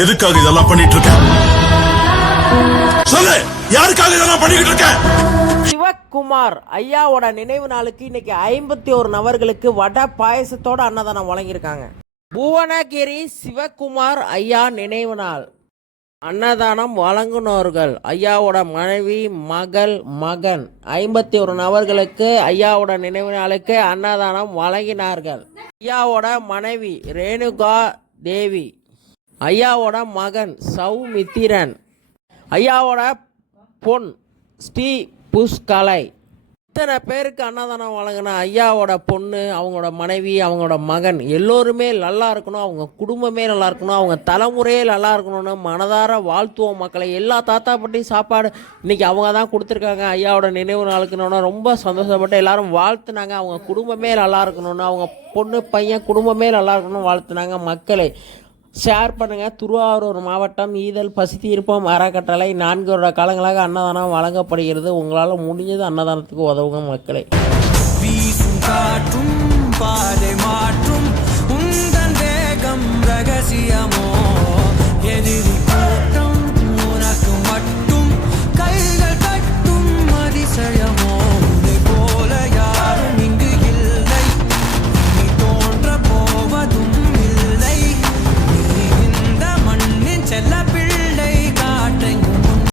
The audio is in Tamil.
எதுக்காக இதெல்லாம் பண்ணிட்டு இருக்க? சொல்லு, யாருக்காக இதெல்லாம் பண்ணிட்டு இருக்க? சிவக்குமார் ஐயாவோட நினைவு நாளுக்கு இன்னைக்கு 51 நபர்களுக்கு வடை பாயசத்தோட அன்னதானம் வழங்கியிருக்காங்க. புவனகிரி சிவக்குமார் ஐயா நினைவு நாள் அன்னதானம் வழங்குனோர்கள் ஐயாவோட மனைவி, மகள், மகன் 51 நபர்களுக்கு ஐயாவோட நினைவு நாளுக்கு அன்னதானம் வழங்கினார்கள். ஐயாவோட மனைவி ரேணுகா தேவி, ஐயாவோட மகன் சௌமித்திரன், ஐயாவோட பொன் ஸ்ரீ புஷ்கலை. இத்தனை பேருக்கு அன்னதானம் வழங்கின ஐயாவோட பொண்ணு, அவங்களோட மனைவி, அவங்களோட மகன் எல்லோருமே நல்லா இருக்கணும், அவங்க குடும்பமே நல்லா இருக்கணும், அவங்க தலைமுறையே நல்லா இருக்கணும்னு மனதார வாழ்த்துவோம் மக்களை. எல்லா தாத்தா பாட்டி சாப்பாடு இன்றைக்கி அவங்க தான் கொடுத்துருக்காங்க. ஐயாவோட நினைவு நாளுக்குன்னு ரொம்ப சந்தோஷப்பட்டு எல்லாரும் வாழ்த்துனாங்க. அவங்க குடும்பமே நல்லா இருக்கணும்னு, அவங்க பொண்ணு பையன் குடும்பமே நல்லா இருக்கணும்னு வாழ்த்துனாங்க. மக்களை ஷேர் பண்ணுங்கள். திருவாரூர் மாவட்டம் ஈதல் பசித்தீர்ப்பம் அறக்கட்டளை 4 வருட காலங்களாக அன்னதானம் வழங்கப்படுகிறது. உங்களால் முடிஞ்சது அன்னதானத்துக்கு உதவுங்க மக்களை. வீசும் காற்றும் பாதை மாற்றும் உந்தன் வேகம் ரகசியமோ எதிரி